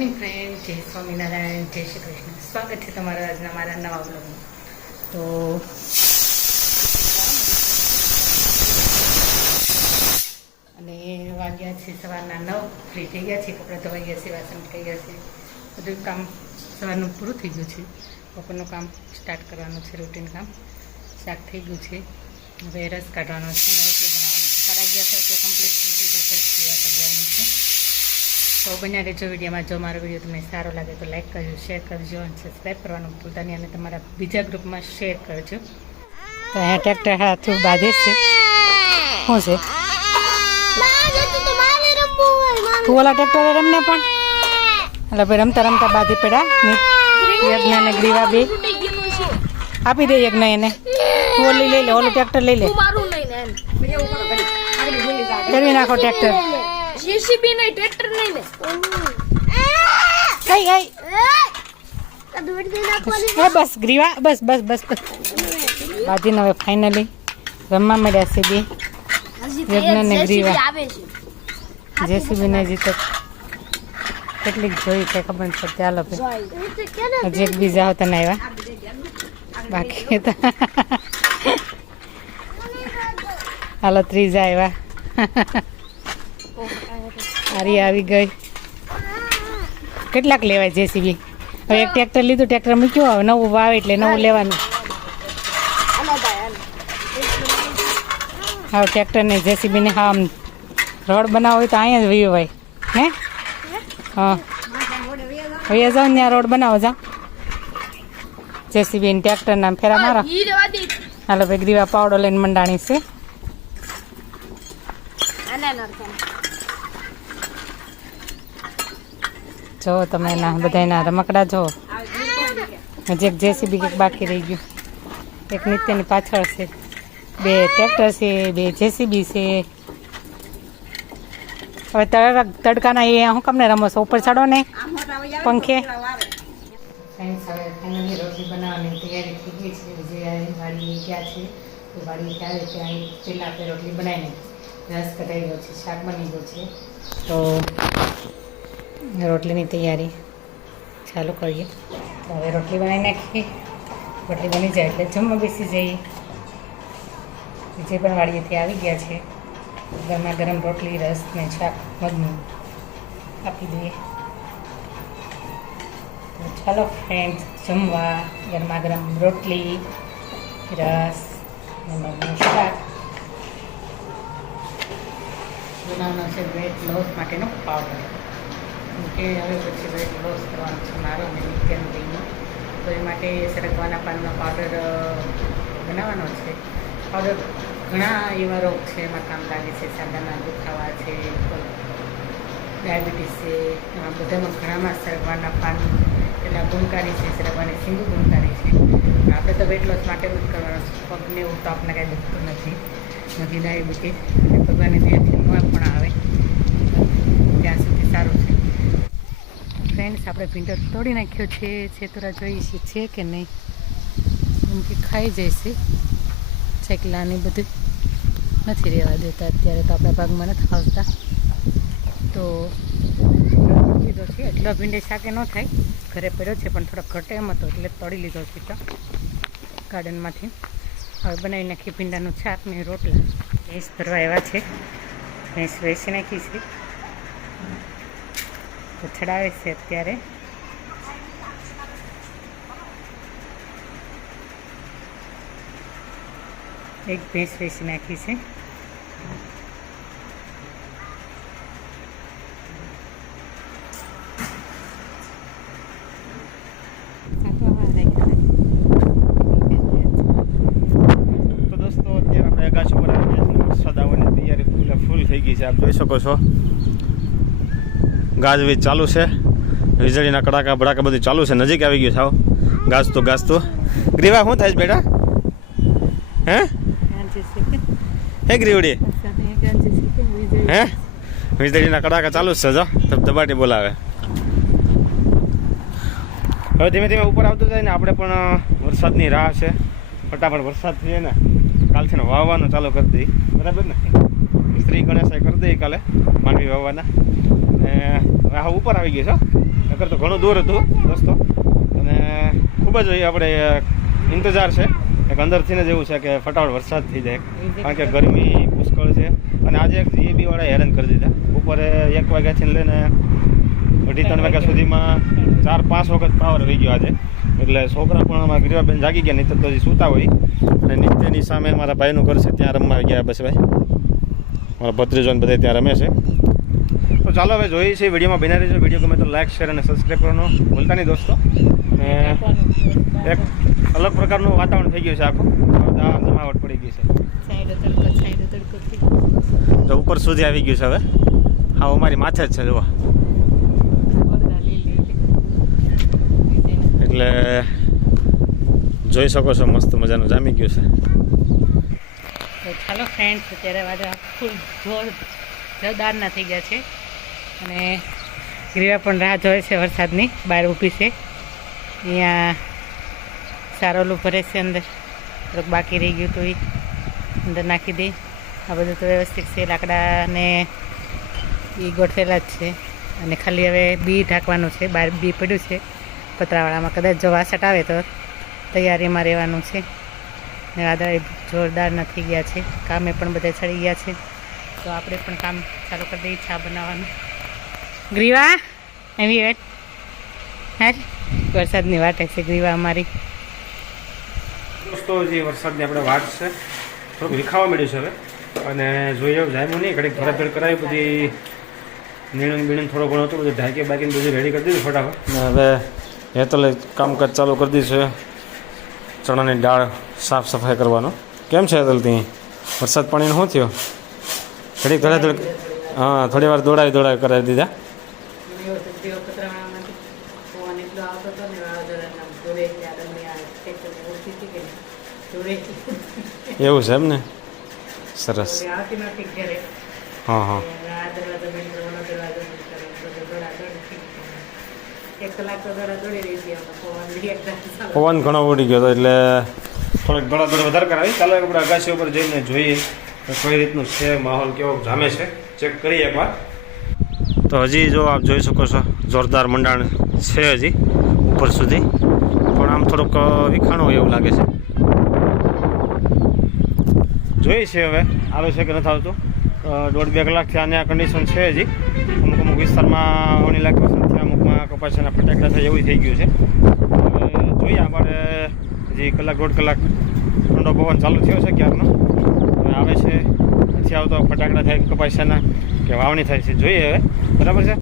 Morning friend જય સ્વામિનારાયણ, જય શ્રી કૃષ્ણ. સ્વાગત છે તમારા આજના મારા નવા બ્લોગમાં તો અને વાગ્યા છે સવારના નવ. ફ્રી થઈ ગયા છે, કપડાં ધોવાઈ ગયા છે, વાસણ થઈ ગયા છે. બધું કામ સવારનું પૂરું થઈ ગયું છે. બપોરનું કામ સ્ટાર્ટ કરવાનું છે રૂટીન કામ. શાક થઈ ગયું છે. હવે રસ કાઢવાનો છે, અને બનાવવાનો છે. સાડા અગિયાર કમ્પ્લીટ થઈ જશે સેવા કરી છે. તો બન્યા રહેજો વિડીયોમાં. જો મારો વીડિયો તમને સારો લાગે તો લાઇક કરજો શેર કરજો અને સબસ્ક્રાઈબ કરવાનું ભૂલતા નહીં. અને તમારા બીજા ગ્રુપમાં શેર કરજો. તો અહીંયા ટ્રેક્ટર હાથું બાંધે છે. શું છે? તું ઓલા ટ્રેક્ટર રમને પણ. એટલે ભાઈ રમતા રમતા બાંધી પડ્યા યજ્ઞ ને ગ્રીવા બે. આપી દે યજ્ઞ એને. તું ઓલી લઈ લે ઓલું ટ્રેક્ટર લઈ લે. ફેરવી નાખો ટ્રેક્ટર જેસીબી નહીં ટ્રેક્ટર નહીં લે. કઈ કઈ? હે બસ ગ્રીવા બસ બસ બસ બસ. બાજીને હવે ફાઇનલી રમવા મળ્યા છે બે. યજ્ઞ ને ગ્રીવા. આવે છે. જેસીબી ને જીતો કેટલીક જોઈ છે ખબર છે ત્યાં હાલો ભાઈ હજી એક બીજા હોતા ને આવ્યા. બાકી તો હાલો ત્રીજા આવ્યા. આરી આવી ગઈ. કેટલાક લેવાય જેસીબી. હવે એક ટ્રેક્ટર લીધું ટ્રેક્ટર મૂક્યું હવે નવું વાવે એટલે નવું લેવાનું. હવે ટ્રેક્ટર ને જેસીબી ને હા આમ રોડ બનાવો હોય તો અહીંયા જ વયું ભાઈ હે? હા. વૈયા જાઓ ને ત્યાં રોડ બનાવો જા. જેસીબી ને ટ્રેક્ટર ના ફેરા મારો. હાલો ભાઈ ગ્રીવા પાવડો લઈને મંડાણી છે આના નરકન જો તમે એના બધા એના રમકડા જો. હજી એક જેસીબી કંઈક બાકી રહી ગયું. એક નિત્યની પાછળ છે. બે ટ્રેક્ટર છે, બે જેસીબી છે. હવે તડક, તડકાના એ શું કમને રમો છો? ઉપર ચડો ને. પંખે. રોટલી બનાવવાની તૈયારી થઈ ગઈ છે. જે વાડી ગયા છે. તો વાડી આવે ત્યાં પહેલાં આપણે રોટલી બનાવીને રસ કઢાઈ છે, શાક બની ગયું છે. તો રોટલીની તૈયારી ચાલુ કરીએ. તો હવે રોટલી બનાવી નાખીએ. રોટલી બની જાય એટલે જમવા બેસી જઈએ. જે પણ વાડીએથી આવી ગયા છે ગરમા ગરમ રોટલી, રસ ને શાક, મગનું આપી દઈએ. ચાલો ફ્રેન્ડ જમવા ગરમા ગરમ રોટલી, રસ ને મગનું શાક. બનાવવાનો છે વેટ લોસ માટેનો પાવડર કે હવે પછી વેટ લોસ કરવાનો છે મારો અને નિત્યનું લઈને તો એ માટે સરગવાના પાનનો પાવડર બનાવવાનો છે પાવડર ઘણા એવા રોગ છે એમાં કામ લાગે છે સાંધાના દુખાવા છે ડાયાબિટીસ છે બધામાં ઘણામાં સરગવાના પાન પેલા ગુણકારી છે સરગવાની સિંગુ ગુણકારી છે આપણે તો વેટ લોસ માટે જ કરવાનો છે પગને એવું તો આપણે કાંઈ દુખતું નથી નથી ડાયાબિટીસ ભગવાનની દયાથી ન પણ આવે ત્યાં સુધી સારું છે ફ્રેન્ડ્સ આપણે ભીંડો તોડી નાખ્યો છે છેતરા જોઈએ છે કે નહીં? એમ કે ખાઈ જશે ચકલાની બધું નથી રહેવા દેતા અત્યારે તો આપણા ભાગમાં નથી આવતા. તો લીધો છે, એટલો ભીંડે શાકે ન થાય. ઘરે પડ્યો છે, પણ થોડો ઘટે એમ હતો, એટલે તળી લીધો છે તો ગાર્ડનમાંથી હવે બનાવી નાખી ભીંડાનું શાક ને રોટલા. ભેંસ ભરવા એવા છે. ભેંસ વેચી નાખી છે. તો છે અત્યારે. એક ભેંસ વેચી નાખી છે. તો દોસ્તો, અત્યારે આપણે આકાશ ઉપર આવી ગયા છે વરસાદ તૈયારી ફૂલે ફૂલ થઈ ગઈ છે. આપ જોઈ શકો છો. ગાજવીજ ચાલુ છે. વીજળીના કડાકા ભડાકા બધું ચાલુ છે. નજીક આવી ગયું સાવ ગાજતું ગાજતું ગ્રીવા શું થાય છે બેટા? હે? હે ગ્રીવડી? હે? વીજળીના કડાકા ચાલુ છે, જો. ધબધબાટી બોલાવે. હવે ધીમે ધીમે ઉપર આવતું જાય ને, આપણે પણ વરસાદની રાહ છે. ફટાફટ વરસાદ થઈએ ને કાલથી વાવવાનું ચાલુ કરી દઈ બરાબર ને? સ્ત્રી ગણેશ કરી દઈએ કાલે, માંડવી વાવવાના. અને હવે ઉપર આવી ગયો છે. નકર તો ઘણું દૂર હતું રસ્તો. અને ખૂબ જ આપણે ઇંતજાર છે. એક અંદરથી જ એવું છે કે ફટાફટ વરસાદ થઈ જાય. કારણ કે ગરમી પુષ્કળ છે. અને આજે એક જીએબી વાળા હેરાન કરી દીધા. બપોરે એક વાગ્યાથી લઈને અઢી ત્રણ વાગ્યા સુધીમાં ચાર પાંચ વખત પાવર વહી ગયો આજે. એટલે છોકરા પણ અમારા ગરીબાબેન જાગી ગયા નહીં તો સૂતા હોય. અને નીચેની સામે મારા ભાઈનું ઘર છે ત્યાં રમવા ગયા બસ ભાઈ. મારા ભત્રીજો બધા ત્યાં રમે છે. તો ચાલો હવે જોઈએ છીએ વિડીયોમાં બિના રહેજો વીડિયો ગમે તો લાઈક શેર અને સબસ્ક્રાઈબ કરવાનો ભૂલતા નહીં દોસ્તો. ને એક અલગ પ્રકારનું વાતાવરણ થઈ ગયું છે આખું. જમાવટ પડી ગઈ છે. તો ઉપર સુધી આવી ગયું છે હવે. હા અમારી માથે જ છે જોવા. એટલે જોઈ શકો છો મસ્ત મજાનું જામી ગયું છે. તો ચાલો ફ્રેન્ડ્સ અત્યારે વાદળા ફૂલ જોર જોરદારના થઈ ગયા છે. અને ગ્રીવા પણ રાહ જોઈ છે વરસાદની, બહાર ઊભી છે. અહીંયા સારોલું ભરે છે અંદર. થોડુંક બાકી રહી ગયું તો એ. અંદર નાખી દઈ આ બધું તો વ્યવસ્થિત છે. લાકડાને એ ગોઠવેલા જ છે. અને ખાલી હવે બી ઢાંકવાનું છે. બહાર બી પડ્યું છે. પતરાવાળામાં કદાચ જો વાસટ આવે તો તૈયારીમાં રહેવાનું છે. ને વાદળ જોરદાર નથી ગયા છે. કામે પણ બધા ચડી ગયા છે. તો આપણે પણ કામ ચાલુ કરી દઈએ છા બનાવવાનું. ગ્રીવા? એવી વેટ હા વરસાદની વાટે છે ગ્રીવા અમારી. દોસ્તો જે વરસાદની આપણે વાત છે થોડુંક વિખાવા મળ્યું છે હવે. અને જોઈએ એવું નહીં ઘડીક ધરાધડ કરાવી બધી નીણું બીણું થોડો ઘણો હતું બધું ઢાંકી બાકીને બધું રેડી કરી દીધું ફટાફટ. હવે હેતલે કામકાજ ચાલુ કરી દીધું છે. ચણાની દાળ સાફ સફાઈ કરવાનો. કેમ છે હેતલ ત્યાં? વરસાદ પાણીનો શું થયો? ઘડીક ધરાધડ હા થોડી વાર દોડાવી દોડાવી કરાવી દીધા. એવું છે એમ ને? સરસ. હા હા. એક કલાક તો દોડા દોડી રહી હતી આપણે પવન ઘણો ઉડી ગયો હતો એટલે થોડીક દોડાદોડ વધારે કરાવી. ચાલો આપણે અગાસી ઉપર જઈને જોઈએ કઈ રીતનું છે માહોલ કેવો જામે છે. ચેક કરીએ એકવાર. તો હજી જો આપ જોઈ શકો છો, જોરદાર મંડાણ છે હજી ઉપર સુધી. પણ આમ થોડુંક વિખાણો હોય એવું લાગે છે. જોઈએ છે હવે, આવે છે કે નથી આવતું? દોઢ બે કલાકથી આને આ કન્ડિશન છે હજી. અમુક અમુક વિસ્તારમાં ઓણી લાખ વરસાદથી અમુકમાં કપાસના ફટાકડા થાય, એવું થઈ ગયું છે. હવે જોઈએ અમારે હજી કલાક, દોઢ કલાક ઠંડો પવન ચાલુ થયો છે ક્યારનો. હવે આવે છે નથી આવતો ફટાકડા થાય કપાસિયાના કે વાવણી થાય છે. જોઈએ હવે. બરાબર છે?